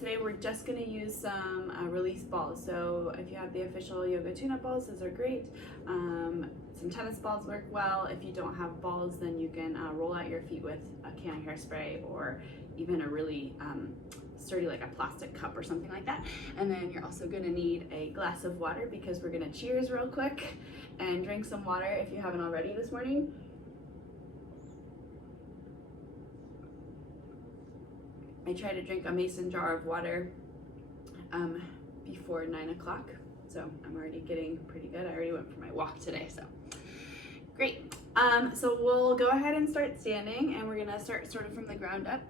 today we're just going to use some release balls. So if you have the official yoga tune-up balls, those are great. Some tennis balls work well. If you don't have balls, then you can roll out your feet with a can of hairspray, or even a really sturdy, like a plastic cup or something like that. And then you're also going to need a glass of water, because we're going to cheers real quick and drink some water if you haven't already this morning. I try to drink a mason jar of water before 9 o'clock, so I'm already getting pretty good. I already went for my walk today, so great. So we'll go ahead and start standing, and we're gonna start sort of from the ground up,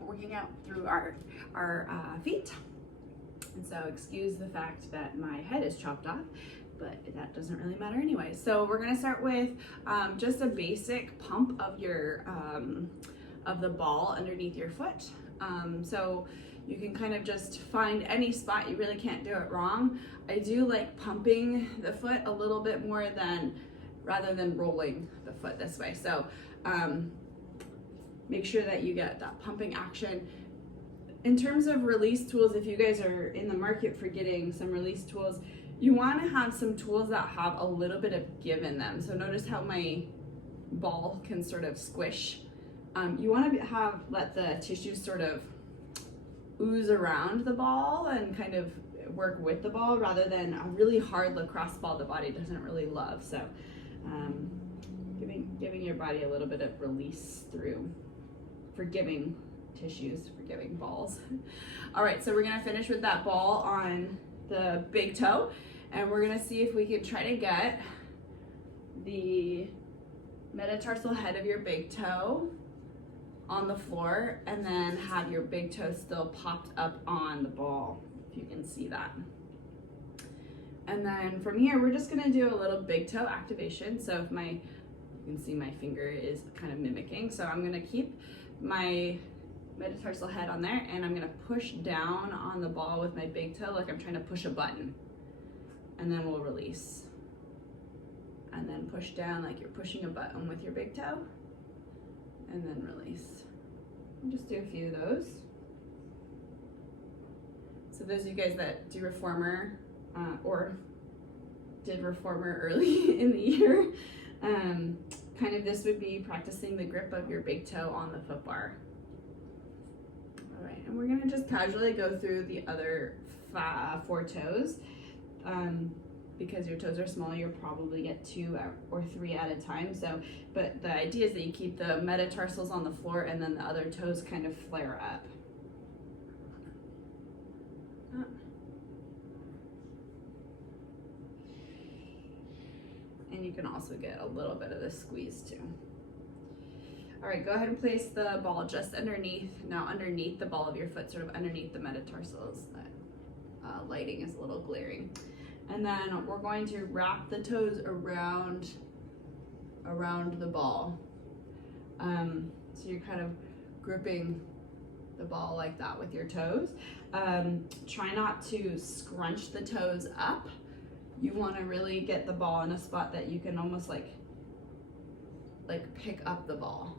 working out through our feet. And so excuse the fact that my head is chopped off, but that doesn't really matter anyway. So we're gonna start with just a basic pump of your of the ball underneath your foot. So you can kind of just find any spot. You really can't do it wrong. I do like pumping the foot a little bit more rather than rolling the foot this way. So make sure that you get that pumping action. In terms of release tools, if you guys are in the market for getting some release tools, you want to have some tools that have a little bit of give in them. So notice how my ball can sort of squish. You want to let the tissue sort of ooze around the ball and kind of work with the ball, rather than a really hard lacrosse ball the body doesn't really love. So giving your body a little bit of release through forgiving tissues, forgiving balls. All right, so we're gonna finish with that ball on the big toe, and we're gonna see if we can try to get the metatarsal head of your big toe on the floor, and then have your big toe still popped up on the ball, if you can see that. And then from here, we're just gonna do a little big toe activation. So if you can see my finger is kind of mimicking. So I'm gonna keep my metatarsal head on there, and I'm gonna push down on the ball with my big toe like I'm trying to push a button. And then we'll release. And then push down like you're pushing a button with your big toe. And then release. And just do a few of those. So those of you guys that do reformer or did reformer early in the year, kind of this would be practicing the grip of your big toe on the foot bar. All right, and we're gonna just casually go through the other 4 toes. Because your toes are small, you'll probably get 2 or 3 at a time. So, but the idea is that you keep the metatarsals on the floor, and then the other toes kind of flare up. And you can also get a little bit of this squeeze too. All right, go ahead and place the ball just underneath the ball of your foot, sort of underneath the metatarsals. That lighting is a little glaring. And then we're going to wrap the toes around the ball. So you're kind of gripping the ball like that with your toes. Try not to scrunch the toes up. You want to really get the ball in a spot that you can almost like pick up the ball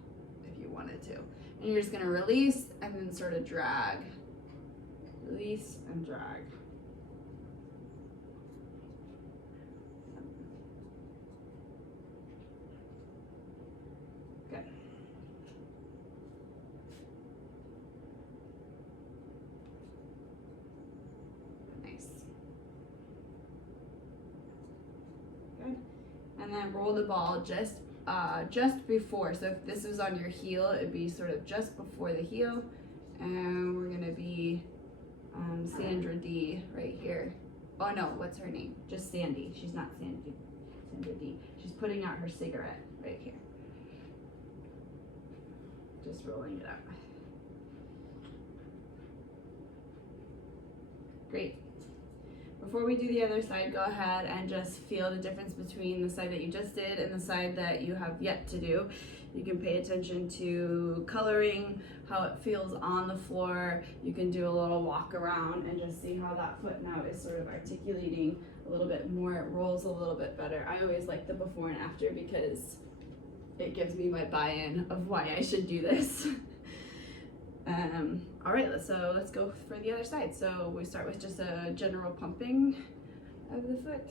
if you wanted to. And you're just going to release and then sort of drag. Release and drag. And then roll the ball just before. So if this was on your heel, it'd be sort of just before the heel. And we're gonna be Sandra D right here. Oh no, what's her name? Just Sandy. She's not Sandy. Sandra D. She's putting out her cigarette right here. Just rolling it up. Great. Before we do the other side, go ahead and just feel the difference between the side that you just did and the side that you have yet to do. You can pay attention to coloring, how it feels on the floor. You can do a little walk around and just see how that foot now is sort of articulating a little bit more. It rolls a little bit better. I always like the before and after because it gives me my buy-in of why I should do this. All right, so let's go for the other side. So we start with just a general pumping of the foot.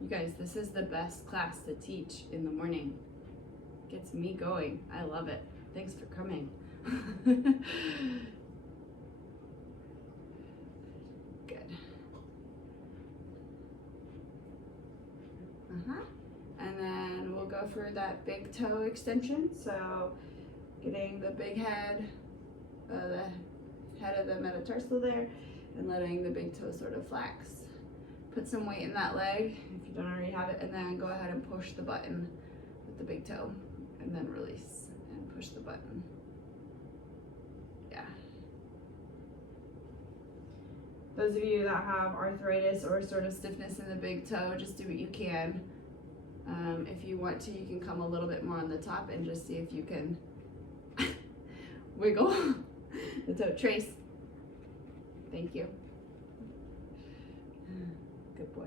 You guys, this is the best class to teach in the morning. Gets me going. I love it. Thanks for coming. Good. And then we'll go for that big toe extension. So getting the big head, the head of the metatarsal there, and letting the big toe sort of flex. Put some weight in that leg if you don't already have it, and then go ahead and push the button with the big toe, and then release and push the button. Yeah. Those of you that have arthritis or sort of stiffness in the big toe, just do what you can. If you want to, you can come a little bit more on the top and just see if you can wiggle the toe. Trace. Thank you. Good boy.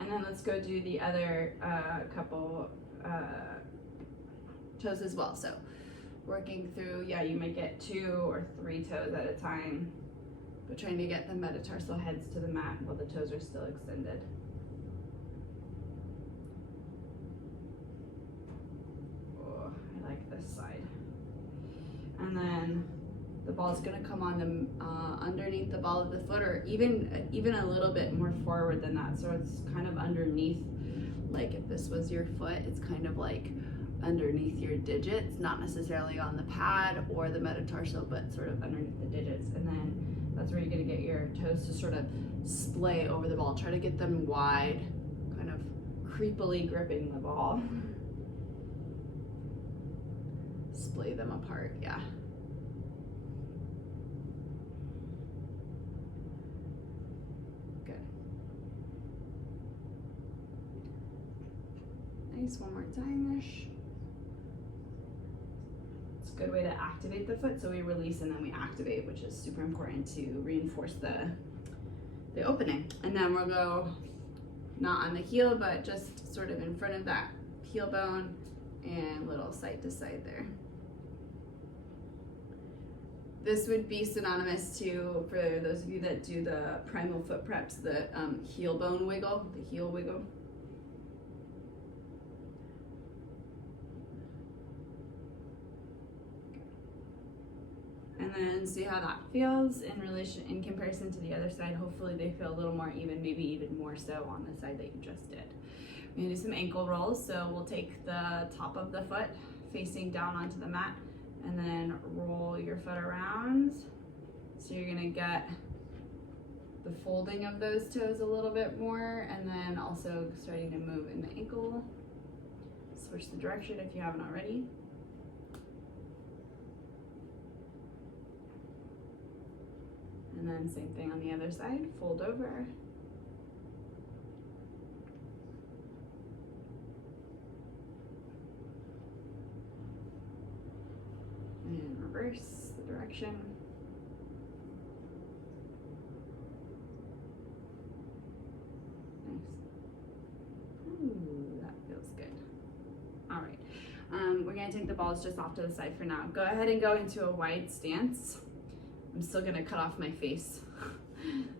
And then let's go do the other couple toes as well. So working through, yeah, you might get 2 or 3 toes at a time, but trying to get the metatarsal heads to the mat while the toes are still extended. Oh, I like this side. And then the ball is going to come on the underneath the ball of the foot, or even a little bit more forward than that. So it's kind of underneath, like if this was your foot, it's kind of like underneath your digits, not necessarily on the pad or the metatarsal, but sort of underneath the digits. And then that's where you're going to get your toes to sort of splay over the ball. Try to get them wide, kind of creepily gripping the ball. Splay them apart, yeah. Nice, one more time-ish. It's a good way to activate the foot. So we release and then we activate, which is super important to reinforce the opening. And then we'll go not on the heel, but just sort of in front of that heel bone and little side to side there. This would be synonymous to, for those of you that do the primal foot preps, the heel bone wiggle, the heel wiggle. And then see how that feels in comparison to the other side. Hopefully they feel a little more even, maybe even more so on the side that you just did. We're gonna do some ankle rolls. So we'll take the top of the foot facing down onto the mat and then roll your foot around. So you're gonna get the folding of those toes a little bit more, and then also starting to move in the ankle. Switch the direction if you haven't already. And then same thing on the other side, fold over. And reverse the direction. Nice. Ooh, that feels good. All right, we're gonna take the balls just off to the side for now. Go ahead and go into a wide stance. I'm still gonna cut off my face.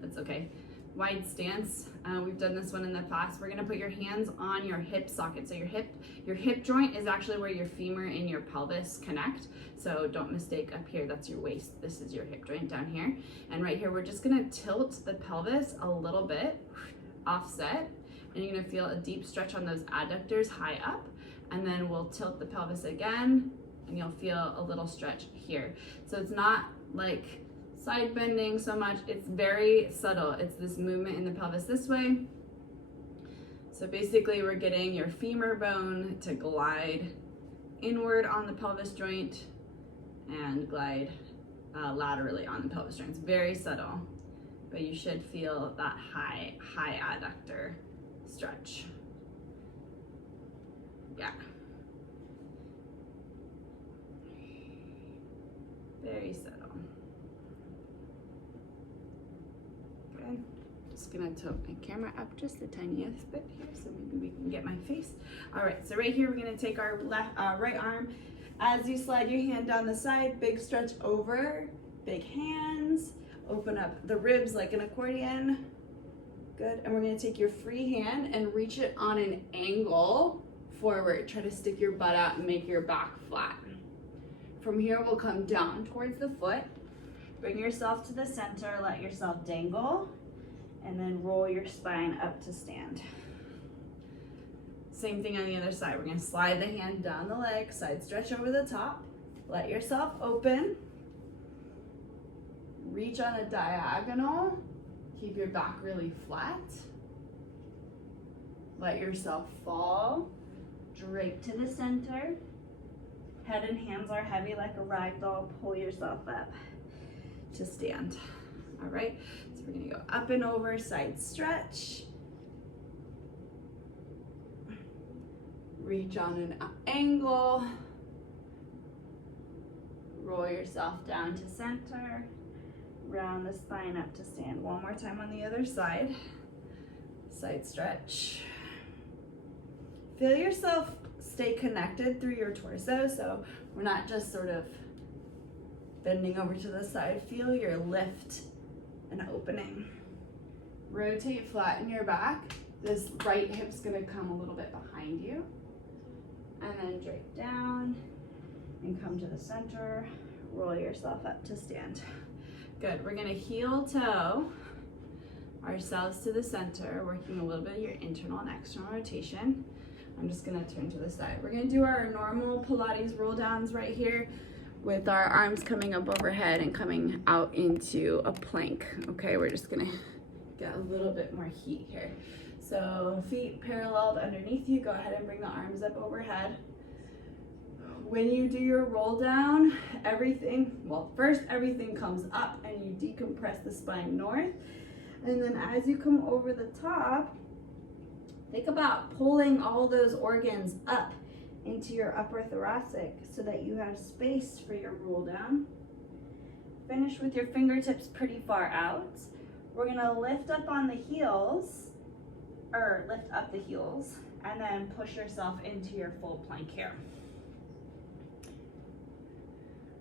That's okay. Wide stance. We've done this one in the past. We're gonna put your hands on your hip socket. So your hip joint is actually where your femur and your pelvis connect. So don't mistake up here, that's your waist. This is your hip joint down here. And right here, we're just gonna tilt the pelvis a little bit, offset, and you're gonna feel a deep stretch on those adductors high up. And then we'll tilt the pelvis again, and you'll feel a little stretch here. So it's not like side bending so much, it's very subtle. It's this movement in the pelvis this way. So basically we're getting your femur bone to glide inward on the pelvis joint and glide laterally on the pelvis joint. It's very subtle, but you should feel that high adductor stretch. Yeah. Very subtle. Good. Just gonna tilt my camera up just the tiniest bit here so maybe we can get my face. All right, so right here we're gonna take our right arm. As you slide your hand down the side, big stretch over, big hands, open up the ribs like an accordion. Good, and we're gonna take your free hand and reach it on an angle forward. Try to stick your butt out and make your back flat. From here, we'll come down towards the foot. Bring yourself to the center, let yourself dangle, and then roll your spine up to stand. Same thing on the other side. We're gonna slide the hand down the leg, side stretch over the top. Let yourself open. Reach on a diagonal. Keep your back really flat. Let yourself fall. Drape to the center. Head and hands are heavy like a rag doll. Pull yourself up to stand. All right, so we're gonna go up and over, side stretch. Reach on an angle. Roll yourself down to center. Round the spine up to stand. One more time on the other side. Side stretch. Feel yourself stay connected through your torso, so we're not just sort of bending over to the side. Feel your lift and opening. Rotate, flatten your back. This right hip's gonna come a little bit behind you. And then drape down and come to the center. Roll yourself up to stand. Good, we're gonna heel toe ourselves to the center, working a little bit of your internal and external rotation. I'm just gonna turn to the side. We're gonna do our normal Pilates roll downs right here with our arms coming up overhead and coming out into a plank. Okay, we're just gonna get a little bit more heat here. So feet paralleled underneath you, go ahead and bring the arms up overhead. When you do your roll down, first everything comes up and you decompress the spine north. And then as you come over the top, think about pulling all those organs up into your upper thoracic so that you have space for your roll down. Finish with your fingertips pretty far out. We're gonna lift up on the heels, or lift up the heels, and then push yourself into your full plank here.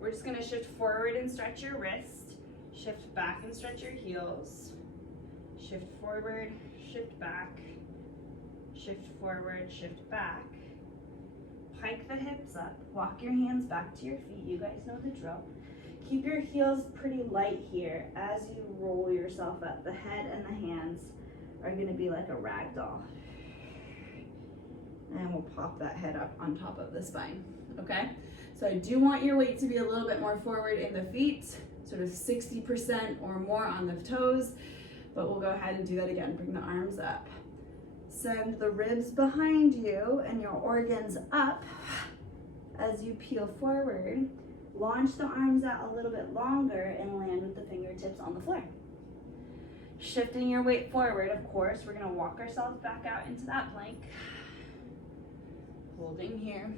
We're just gonna shift forward and stretch your wrist, shift back and stretch your heels, shift forward, shift back, shift forward, shift back. Pike the hips up, walk your hands back to your feet. You guys know the drill. Keep your heels pretty light here as you roll yourself up. The head and the hands are gonna be like a rag doll. And we'll pop that head up on top of the spine, okay? So I do want your weight to be a little bit more forward in the feet, sort of 60% or more on the toes, but we'll go ahead and do that again. Bring the arms up. Send the ribs behind you and your organs up as you peel forward. Launch the arms out a little bit longer and land with the fingertips on the floor. Shifting your weight forward, of course, we're gonna walk ourselves back out into that plank. Holding here.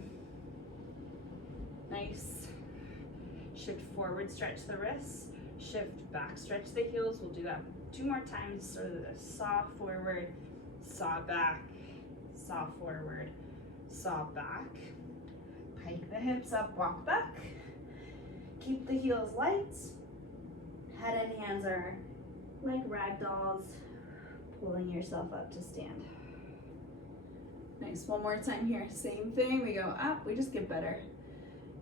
Nice. Shift forward, stretch the wrists. Shift back, stretch the heels. We'll do that 2 more times, sort of a saw forward, saw back, saw forward, saw back. Pike the hips up, walk back. Keep the heels light. Head and hands are like rag dolls, pulling yourself up to stand. Nice, one more time here. Same thing, we go up, we just get better.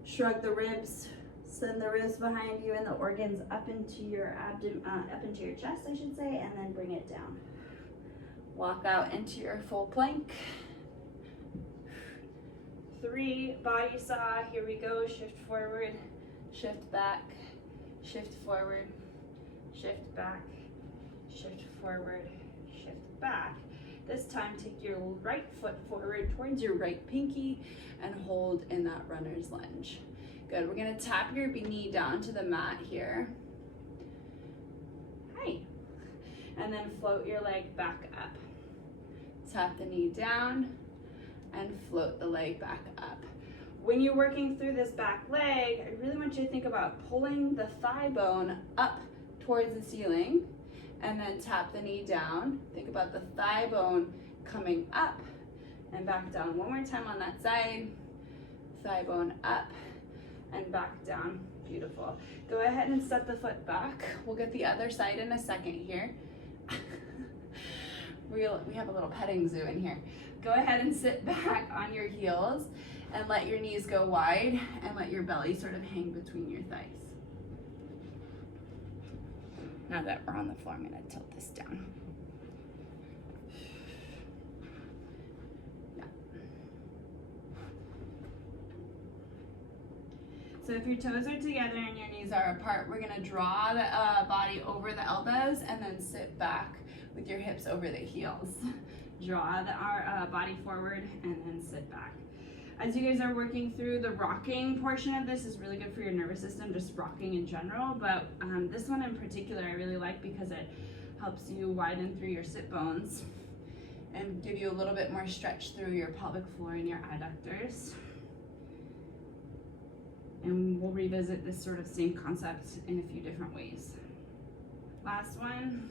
Shrug the ribs, send the ribs behind you and the organs up into your abdomen, up into your chest, I should say, and then bring it down. Walk out into your full plank. 3, body saw, here we go. Shift forward, shift back, shift forward, shift back, shift forward, shift back. This time, take your right foot forward towards your right pinky and hold in that runner's lunge. Good, we're gonna tap your knee down to the mat here. Hi. And then float your leg back up. Tap the knee down and float the leg back up. When you're working through this back leg, I really want you to think about pulling the thigh bone up towards the ceiling and then tap the knee down. Think about the thigh bone coming up and back down. One more time on that side. Thigh bone up and back down. Beautiful. Go ahead and step the foot back. We'll get the other side in a second here. We have a little petting zoo in here. Go ahead and sit back on your heels and let your knees go wide and let your belly sort of hang between your thighs. Now that we're on the floor, I'm going to tilt this down. Yeah. So if your toes are together and your knees are apart, we're going to draw the body over the elbows and then sit back with your hips over the heels. Draw our body forward and then sit back. As you guys are working through, the rocking portion of this is really good for your nervous system, just rocking in general, but this one in particular I really like because it helps you widen through your sit bones and give you a little bit more stretch through your pelvic floor and your adductors. And we'll revisit this sort of same concept in a few different ways. Last one.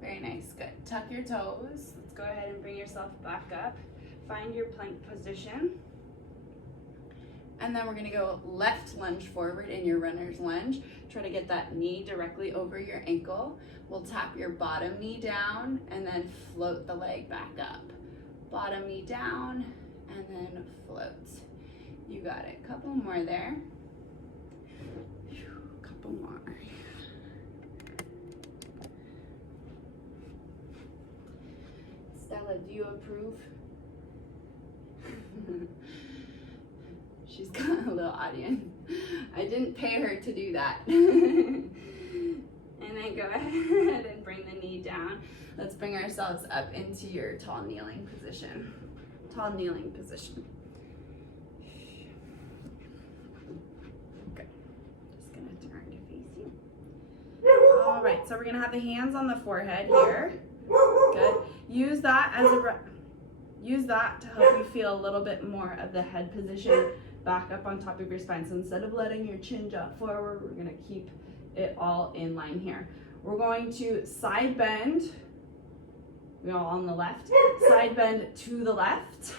Very nice, good. Tuck your toes. Let's go ahead and bring yourself back up. Find your plank position. And then we're gonna go left lunge forward in your runner's lunge. Try to get that knee directly over your ankle. We'll tap your bottom knee down and then float the leg back up. Bottom knee down and then float. You got it, couple more there. Couple more. Stella, do you approve? She's got a little audience. I didn't pay her to do that. And then go ahead and bring the knee down. Let's bring ourselves up into your tall kneeling position. Tall kneeling position. Okay, just gonna turn to face you. All right, so we're gonna have the hands on the forehead here. Good. Use that as use that to help you feel a little bit more of the head position back up on top of your spine. So instead of letting your chin jut forward, we're gonna keep it all in line here. We're going to side bend. We're all on the left. Side bend to the left,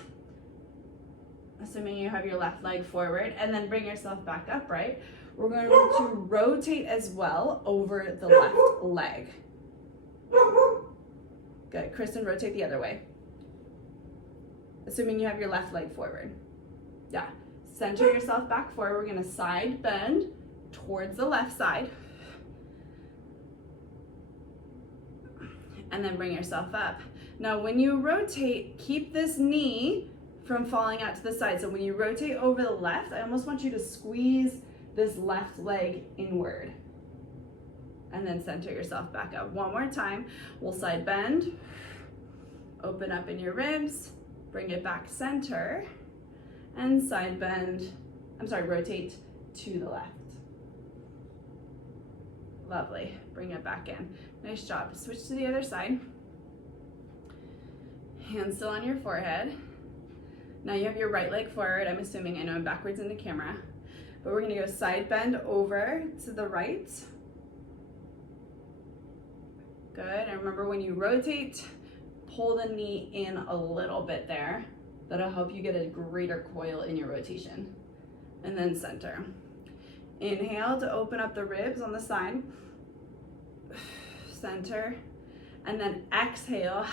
assuming you have your left leg forward, and then bring yourself back upright. We're going to rotate as well over the left leg. Good. Kristen, rotate the other way. Assuming you have your left leg forward. Yeah. Center yourself back forward. We're going to side bend towards the left side. And then bring yourself up. Now, when you rotate, keep this knee from falling out to the side. So when you rotate over the left, I almost want you to squeeze this left leg inward. And then center yourself back up. One more time. We'll side bend, open up in your ribs, bring it back center, and side bend, rotate to the left. Lovely, bring it back in. Nice job. Switch to the other side. Hands still on your forehead. Now you have your right leg forward. I'm assuming, I know I'm backwards in the camera, but we're gonna go side bend over to the right. Good, and remember when you rotate, pull the knee in a little bit there. That'll help you get a greater coil in your rotation. And then center. Inhale to open up the ribs on the side. Center. And then exhale.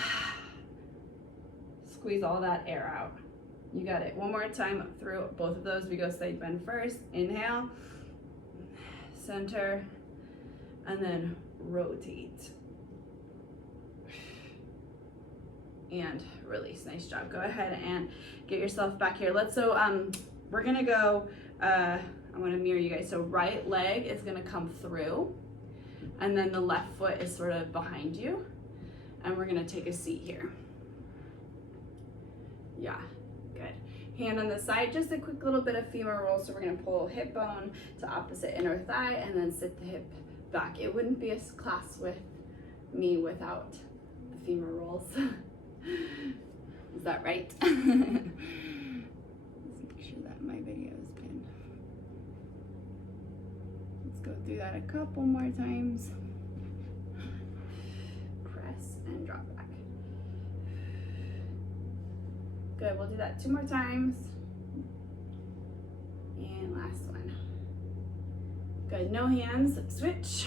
Squeeze all that air out. You got it. One more time through both of those. We go side bend first. Inhale. Center. And then rotate. And release. Nice job. Go ahead and get yourself back here. We're gonna go, I wanna mirror you guys. So right leg is gonna come through, and then the left foot is sort of behind you. And we're gonna take a seat here. Yeah, good. Hand on the side, just a quick little bit of femur roll. So we're gonna pull hip bone to opposite inner thigh and then sit the hip back. It wouldn't be a class with me without the femur rolls. Is that right? go through that a couple more times. Press and drop back. Good, we'll do that 2 more times. And last one. Good, no hands, switch.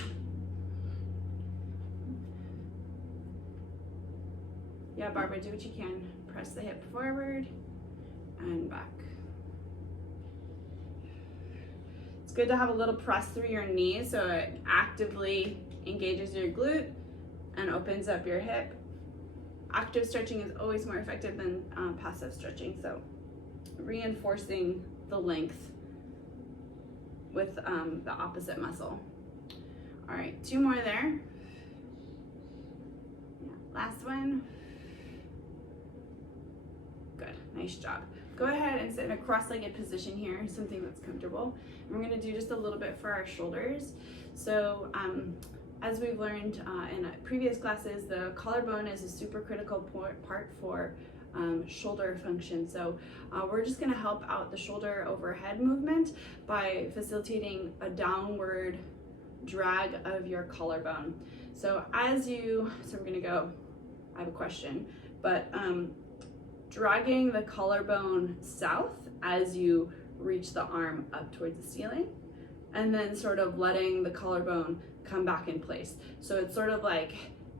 Yeah, Barbara, do what you can. Press the hip forward and back. It's good to have a little press through your knees so it actively engages your glute and opens up your hip. Active stretching is always more effective than passive stretching, so reinforcing the length with the opposite muscle. All right, 2 more there. Yeah, last one. Good, nice job. Go ahead and sit in a cross-legged position here, something that's comfortable. And we're gonna do just a little bit for our shoulders. So as we've learned in previous classes, the collarbone is a super critical part for shoulder function. So we're just gonna help out the shoulder overhead movement by facilitating a downward drag of your collarbone. So so we're gonna go, I have a question, but dragging the collarbone south as you reach the arm up towards the ceiling, and then sort of letting the collarbone come back in place. So it's sort of like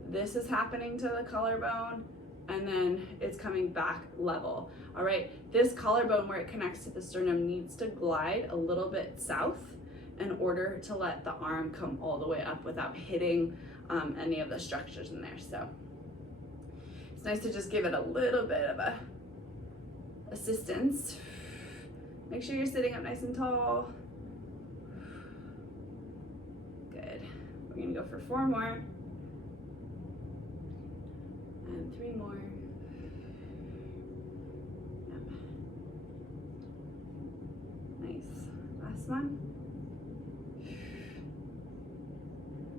this is happening to the collarbone and then it's coming back level. All right, this collarbone where it connects to the sternum needs to glide a little bit south in order to let the arm come all the way up without hitting any of the structures in there. So it's nice to just give it a little bit of a assistance. Make sure you're sitting up nice and tall. Good. We're gonna go for 4 more. And 3 more. Yep. Nice. Last one.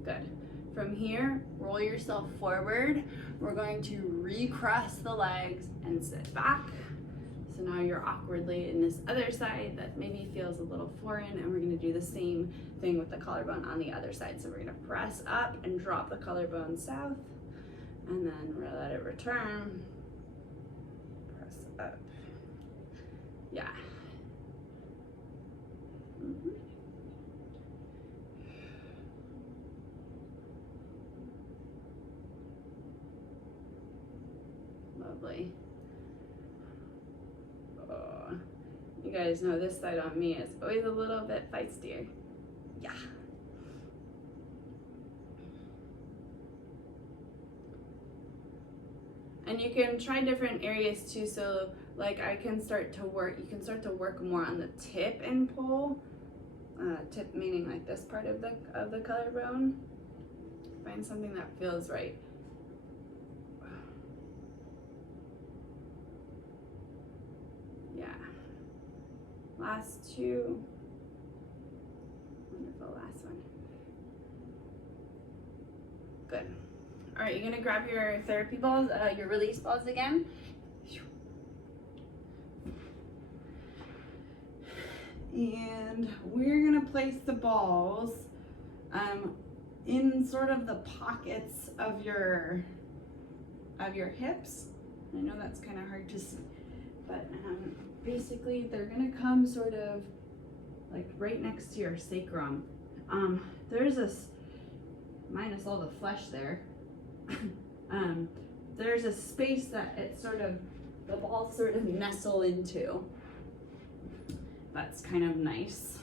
Good. From here, roll yourself forward. We're going to recross the legs and sit back. So now you're awkwardly in this other side that maybe feels a little foreign, and we're gonna do the same thing with the collarbone on the other side. So we're gonna press up and drop the collarbone south, and then we'll let it return. Press up. Yeah. Lovely. Oh, you guys know this side on me is always a little bit feistier. Yeah. And you can try different areas too. So like you can start to work more on the tip and pull. Tip meaning like this part of the collarbone. Find something that feels right. Yeah. Last 2. Wonderful, last one. Good. All right, you're gonna grab your therapy balls, your release balls again. And we're gonna place the balls in sort of the pockets of your hips. I know that's kind of hard to see, but basically they're gonna come sort of like right next to your sacrum. There's this, minus all the flesh there, there's a space that the balls sort of nestle into. That's kind of nice.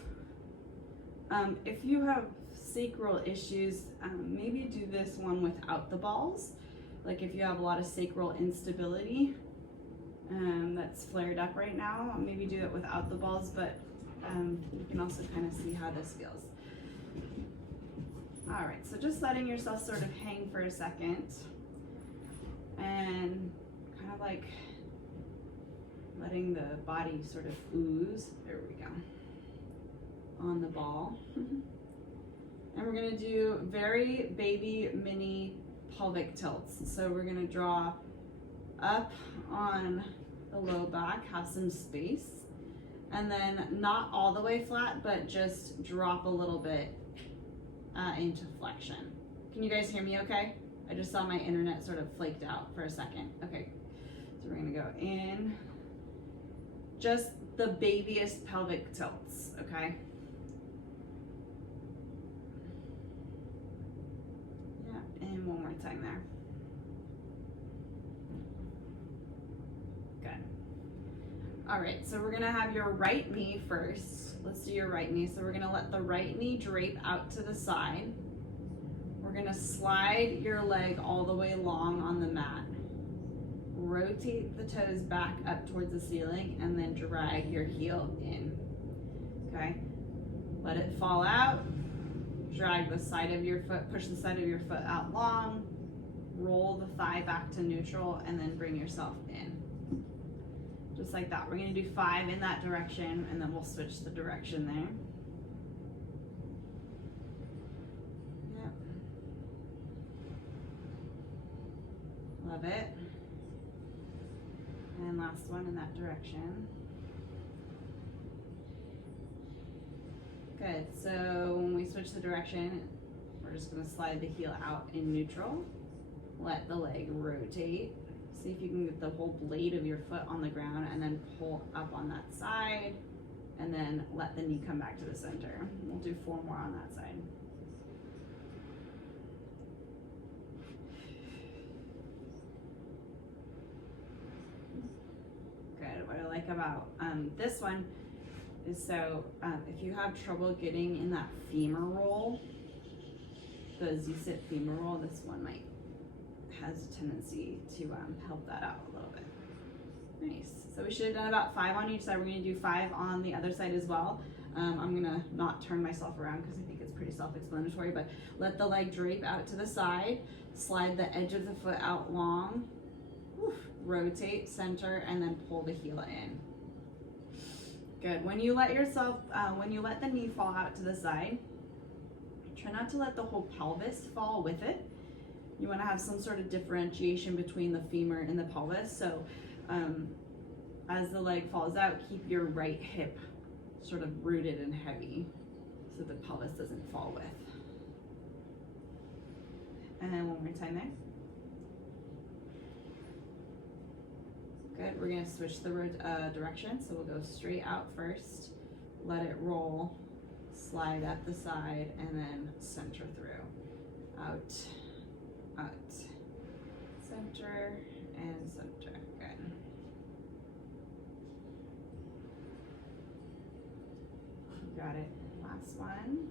If you have sacral issues, maybe do this one without the balls. Like if you have a lot of sacral instability that's flared up right now, maybe do it without the balls, but you can also kind of see how this feels. All right, so just letting yourself sort of hang for a second and kind of like letting the body sort of ooze. There we go. On the ball. And we're gonna do very baby mini pelvic tilts. So we're gonna draw up on the low back, have some space, and then not all the way flat, but just drop a little bit into flexion. Can you guys hear me okay? I just saw my internet sort of flaked out for a second. Okay, so we're gonna go in, just the babyest pelvic tilts, okay? Yeah, and one more time there. Good. All right, so we're gonna have your right knee first. Let's do your right knee. So we're gonna let the right knee drape out to the side. We're gonna slide your leg all the way long on the mat. Rotate the toes back up towards the ceiling and then drag your heel in, okay? Let it fall out, drag the side of your foot, push the side of your foot out long, roll the thigh back to neutral, and then bring yourself in. Just like that. We're gonna do 5 in that direction, and then we'll switch the direction there. Yep. Love it. And last one in that direction. Good, so when we switch the direction, we're just gonna slide the heel out in neutral. Let the leg rotate. See if you can get the whole blade of your foot on the ground and then pull up on that side. And then let the knee come back to the center. We'll do 4 more on that side. Good, what I like about this one is so if you have trouble getting in that femur roll, the Z-sit femur roll, this one has a tendency to help that out a little bit. Nice. So we should have done about 5 on each side. We're going to do 5 on the other side as well. I'm going to not turn myself around because I think it's pretty self-explanatory, but let the leg drape out to the side, slide the edge of the foot out long, rotate, center, and then pull the heel in. Good. When you let the knee fall out to the side, try not to let the whole pelvis fall with it. You want to have some sort of differentiation between the femur and the pelvis. So as the leg falls out, keep your right hip sort of rooted and heavy so the pelvis doesn't fall with. And then one more time there. Good, we're gonna switch the direction. So we'll go straight out first, let it roll, slide up the side, and then center through. Out, out, center, and center. Good. Got it. Last one.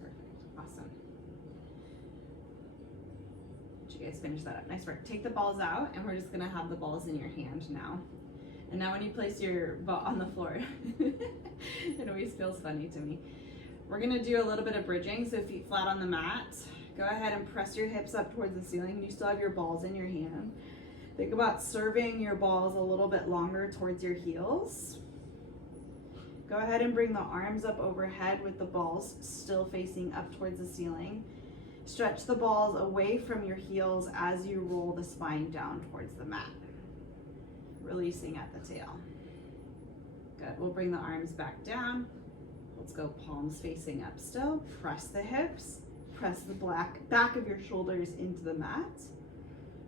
Perfect. Awesome. Did you guys finish that up? Nice work. Take the balls out, and we're just gonna have the balls in your hand now. And now when you place your butt on the floor, it always feels funny to me. We're gonna do a little bit of bridging, so feet flat on the mat. Go ahead and press your hips up towards the ceiling. You still have your balls in your hand. Think about serving your balls a little bit longer towards your heels. Go ahead and bring the arms up overhead with the balls still facing up towards the ceiling. Stretch the balls away from your heels as you roll the spine down towards the mat. Releasing at the tail. Good, we'll bring the arms back down. Let's go palms facing up still. Press the hips, press the back of your shoulders into the mat.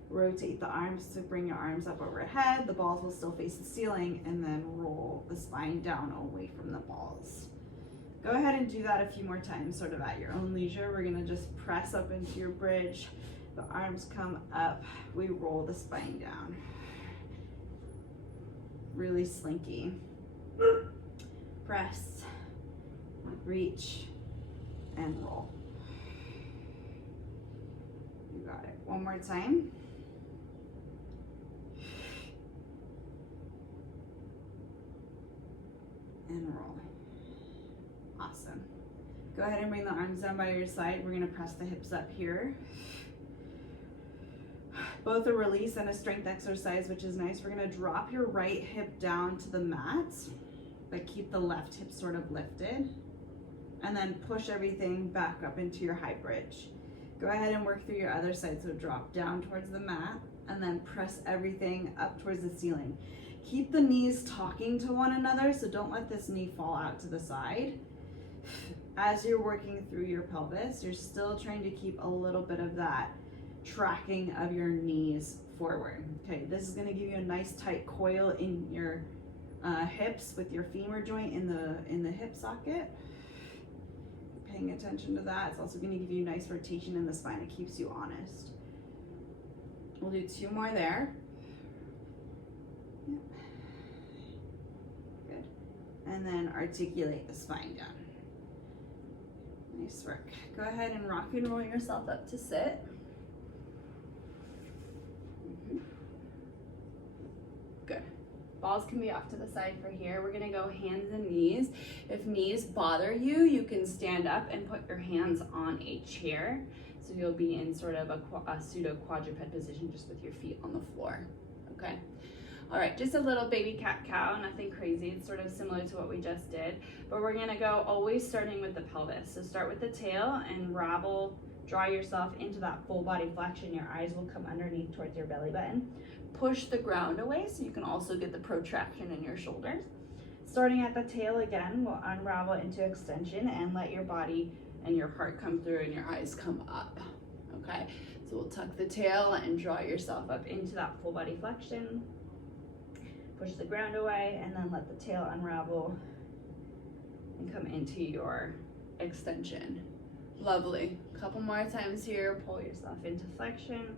Rotate the arms to bring your arms up overhead. The balls will still face the ceiling, and then roll the spine down away from the balls. Go ahead and do that a few more times, sort of at your own leisure. We're gonna just press up into your bridge. The arms come up, we roll the spine down. Really slinky. Press, reach, and roll. You got it. One more time. And roll. Awesome. Go ahead and bring the arms down by your side. We're gonna press the hips up here. Both a release and a strength exercise, which is nice. We're gonna drop your right hip down to the mat, but keep the left hip sort of lifted. And then push everything back up into your high bridge. Go ahead and work through your other side. So drop down towards the mat and then press everything up towards the ceiling. Keep the knees talking to one another, so don't let this knee fall out to the side. As you're working through your pelvis, you're still trying to keep a little bit of that tracking of your knees forward. Okay, this is gonna give you a nice tight coil in your hips with your femur joint in the hip socket. Paying attention to that. It's also gonna give you nice rotation in the spine. It keeps you honest. We'll do 2 more there. Yep. Good. And then articulate the spine down. Nice work. Go ahead and rock and roll yourself up to sit. Good. Balls can be off to the side for here. We're gonna go hands and knees. If knees bother you, you can stand up and put your hands on a chair. So you'll be in sort of a pseudo quadruped position just with your feet on the floor, okay? All right, just a little baby cat-cow, nothing crazy. It's sort of similar to what we just did, but we're gonna go always starting with the pelvis. So start with the tail and draw yourself into that full body flexion. Your eyes will come underneath towards your belly button. Push the ground away so you can also get the protraction in your shoulders. Starting at the tail again, we'll unravel into extension and let your body and your heart come through and your eyes come up, okay? So we'll tuck the tail and draw yourself up into that full body flexion. Push the ground away and then let the tail unravel and come into your extension. Lovely. A couple more times here. Pull yourself into flexion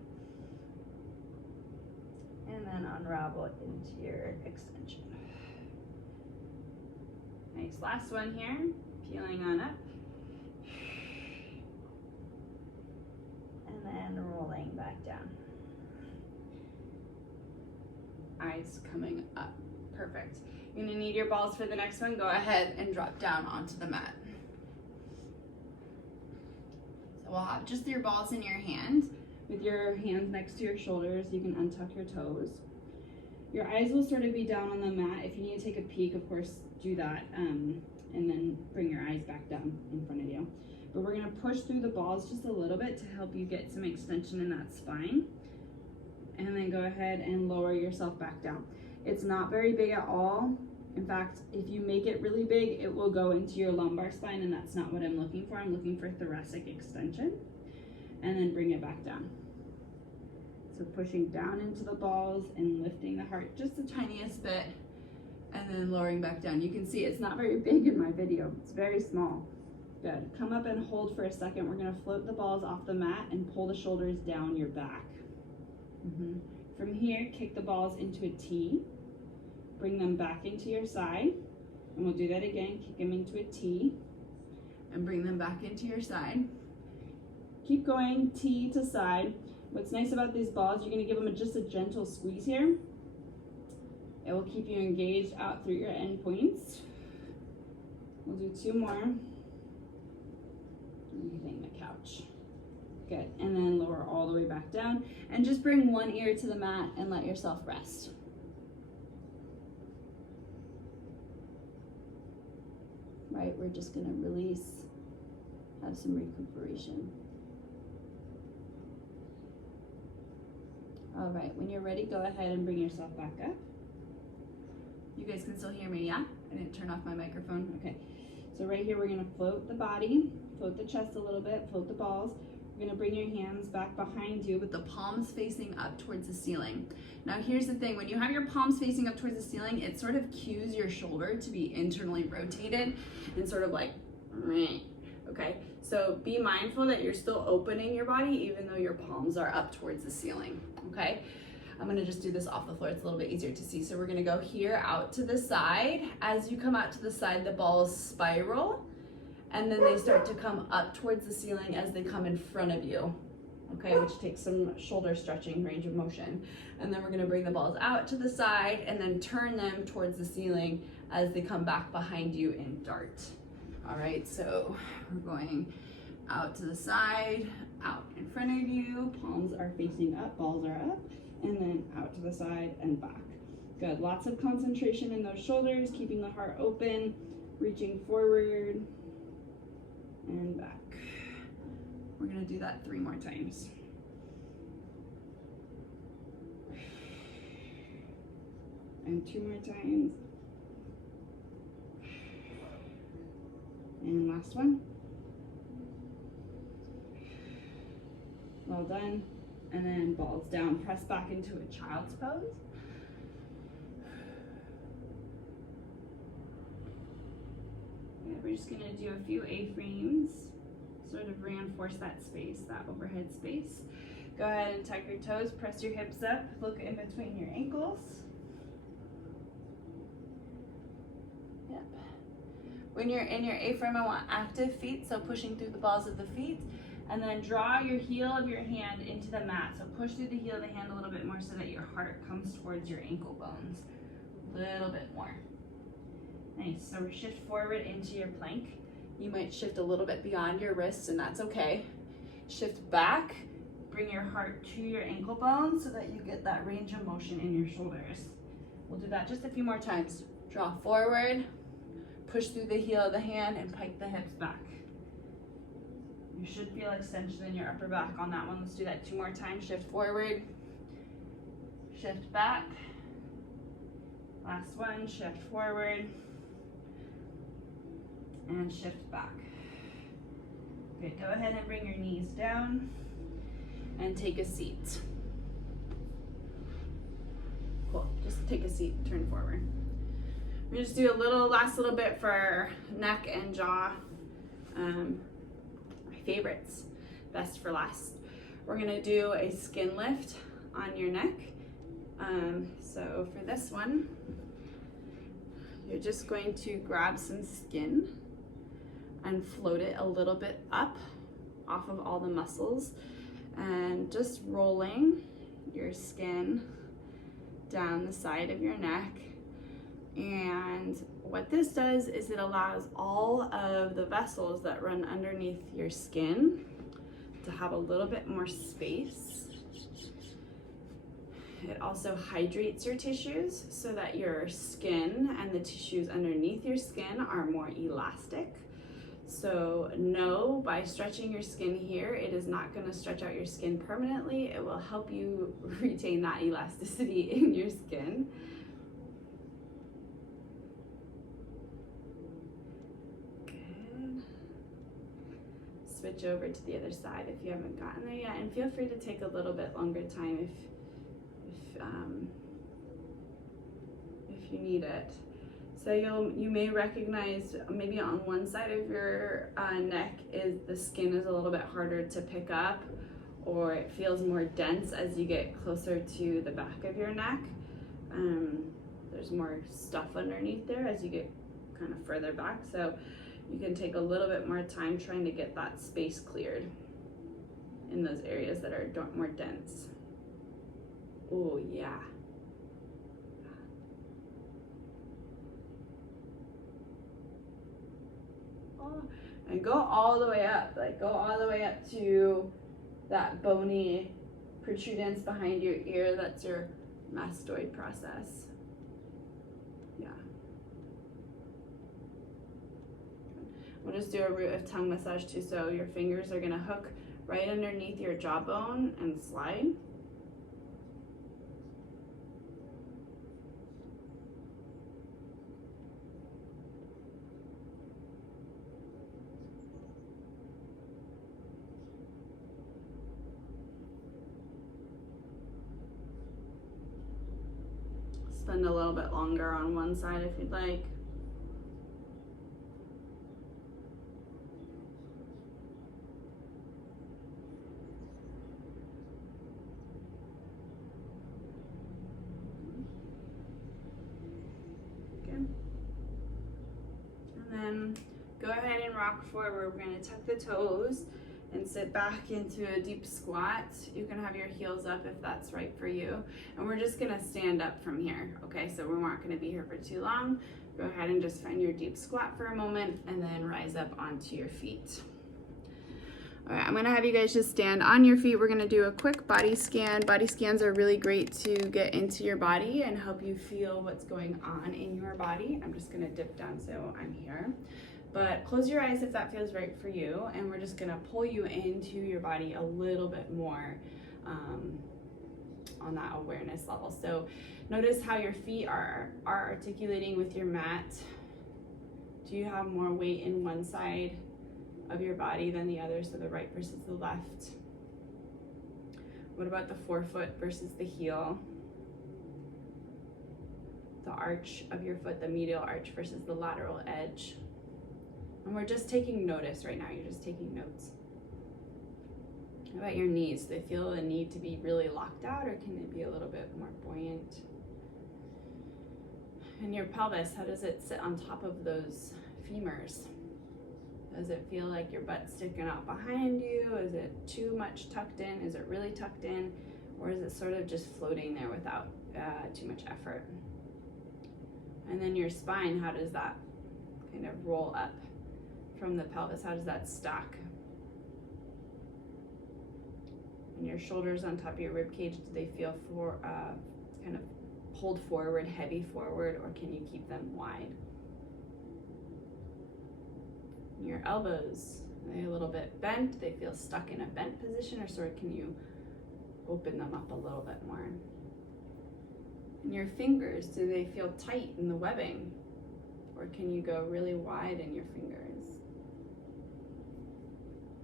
and then unravel into your extension. Nice. Last one here. Peeling on up. And then rolling back down. Eyes coming up. Perfect. You're gonna need your balls for the next one. Go ahead and drop down onto the mat. So we'll have just your balls in your hand. With your hands next to your shoulders, you can untuck your toes. Your eyes will sort of be down on the mat. If you need to take a peek, of course, do that. And then bring your eyes back down in front of you. But we're gonna push through the balls just a little bit to help you get some extension in that spine. And then go ahead and lower yourself back down. It's not very big at all. In fact, if you make it really big, it will go into your lumbar spine, and that's not what I'm looking for. I'm looking for thoracic extension. And then bring it back down. So pushing down into the balls and lifting the heart just the tiniest bit, and then lowering back down. You can see it's not very big in my video. It's very small. Good. Come up and hold for a second. We're gonna float the balls off the mat and pull the shoulders down your back. From here, kick the balls into a T. Bring them back into your side. And we'll do that again. Kick them into a T. And bring them back into your side. Keep going, T to side. What's nice about these balls, you're gonna give them just a gentle squeeze here. It will keep you engaged out through your end points. We'll do 2 more. Leaving the couch. Good, and then lower all the way back down. And just bring one ear to the mat and let yourself rest. Right, we're just gonna release, have some recuperation. All right, when you're ready, go ahead and bring yourself back up. You guys can still hear me, yeah? I didn't turn off my microphone, okay. So right here, we're gonna float the body, float the chest a little bit, float the balls. We're gonna bring your hands back behind you with the palms facing up towards the ceiling. Now here's the thing, when you have your palms facing up towards the ceiling, it sort of cues your shoulder to be internally rotated and sort of like, okay? So be mindful that you're still opening your body even though your palms are up towards the ceiling, okay? I'm gonna just do this off the floor, it's a little bit easier to see. So we're gonna go here out to the side. As you come out to the side, the balls spiral, and then they start to come up towards the ceiling as they come in front of you, okay, which takes some shoulder stretching, range of motion. And then we're gonna bring the balls out to the side and then turn them towards the ceiling as they come back behind you and dart. All right, so we're going out to the side, out in front of you, palms are facing up, balls are up, and then out to the side and back. Good, lots of concentration in those shoulders, keeping the heart open, reaching forward, and back. We're gonna do that 3 more times. And 2 more times. And last one. Well done. And then balls down, press back into a child's pose. We're just gonna do a few A-frames, sort of reinforce that space, that overhead space. Go ahead and tuck your toes, press your hips up, look in between your ankles. Yep. When you're in your A-frame, I want active feet, so pushing through the balls of the feet, and then draw your heel of your hand into the mat. So push through the heel of the hand a little bit more so that your heart comes towards your ankle bones. A little bit more. Nice, so shift forward into your plank. You might shift a little bit beyond your wrists, and that's okay. Shift back, bring your heart to your ankle bones so that you get that range of motion in your shoulders. We'll do that just a few more times. Draw forward, push through the heel of the hand, and pike the hips back. You should feel extension in your upper back on that one. Let's do that 2 more times. Shift forward, shift back. Last one, shift forward, and shift back. Good, go ahead and bring your knees down and take a seat. Cool, just take a seat, turn forward. We're just do a last little bit for neck and jaw. My favorites, best for last. We're gonna do a skin lift on your neck. So for this one, you're just going to grab some skin and float it a little bit up off of all the muscles and just rolling your skin down the side of your neck. And what this does is it allows all of the vessels that run underneath your skin to have a little bit more space. It also hydrates your tissues so that your skin and the tissues underneath your skin are more elastic. So no, by stretching your skin here, it is not going to stretch out your skin permanently. It will help you retain that elasticity in your skin. Good. Switch over to the other side if you haven't gotten there yet, and feel free to take a little bit longer time if you need it. So you may recognize maybe on one side of your neck the skin is a little bit harder to pick up, or it feels more dense as you get closer to the back of your neck. There's more stuff underneath there as you get kind of further back. So you can take a little bit more time trying to get that space cleared in those areas that are more dense. Oh yeah. And go all the way up, like go all the way up to that bony protrudence behind your ear. That's your mastoid process. Yeah. We'll just do a root of tongue massage too. So your fingers are gonna hook right underneath your jawbone and slide. Spend a little bit longer on one side if you'd like. Okay. And then go ahead and rock forward. We're going to tuck the toes and sit back into a deep squat. You can have your heels up if that's right for you. And we're just gonna stand up from here, okay? So we aren't gonna be here for too long. Go ahead and just find your deep squat for a moment and then rise up onto your feet. All right, I'm gonna have you guys just stand on your feet. We're gonna do a quick body scan. Body scans are really great to get into your body and help you feel what's going on in your body. I'm just gonna dip down so I'm here. But close your eyes if that feels right for you, and we're just gonna pull you into your body a little bit more on that awareness level. So notice how your feet are articulating with your mat. Do you have more weight in one side of your body than the other, so the right versus the left? What about the forefoot versus the heel? The arch of your foot, the medial arch versus the lateral edge. And we're just taking notice right now. You're just taking notes. How about your knees? Do they feel the need to be really locked out, or can it be a little bit more buoyant? And your pelvis, how does it sit on top of those femurs? Does it feel like your butt's sticking out behind you? Is it too much tucked in? Is it really tucked in? Or is it sort of just floating there without too much effort? And then your spine, how does that kind of roll up from the pelvis? How does that stack? And your shoulders on top of your rib cage, do they feel kind of pulled forward, heavy forward, or can you keep them wide? And your elbows, are they a little bit bent? Do they feel stuck in a bent position, or sort of can you open them up a little bit more? And your fingers, do they feel tight in the webbing, or can you go really wide in your fingers?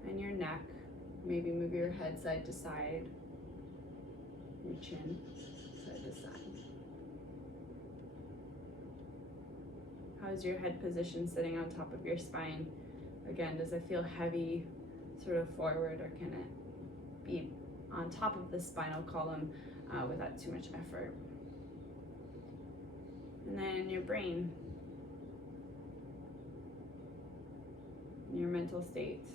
And your neck, maybe move your head side to side, your chin side to side. How's your head position sitting on top of your spine? Again, does it feel heavy, sort of forward, or can it be on top of the spinal column without too much effort? And then your brain, your mental state.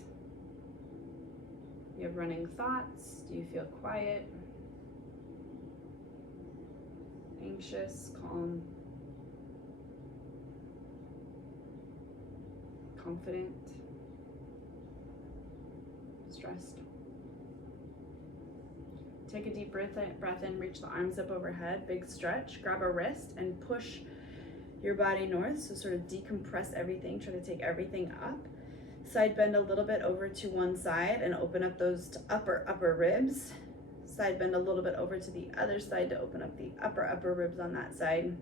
You have running thoughts? Do you feel quiet, anxious, calm, confident, stressed? Take a deep breath in, reach the arms up overhead, big stretch, grab a wrist and push your body north, so sort of decompress everything, try to take everything up. Side bend a little bit over to one side and open up those upper ribs. Side bend a little bit over to the other side to open up the upper ribs on that side.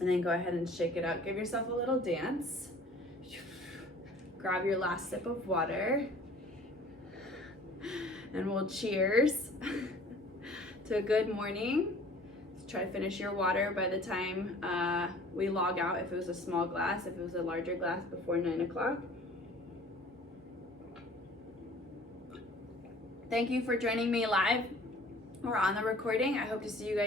And then go ahead and shake it out. Give yourself a little dance. Grab your last sip of water. And we'll cheers to a good morning. Try to finish your water by the time we log out, if it was a small glass, if it was a larger glass, before 9 o'clock. Thank you for joining me live or on the recording. I hope to see you guys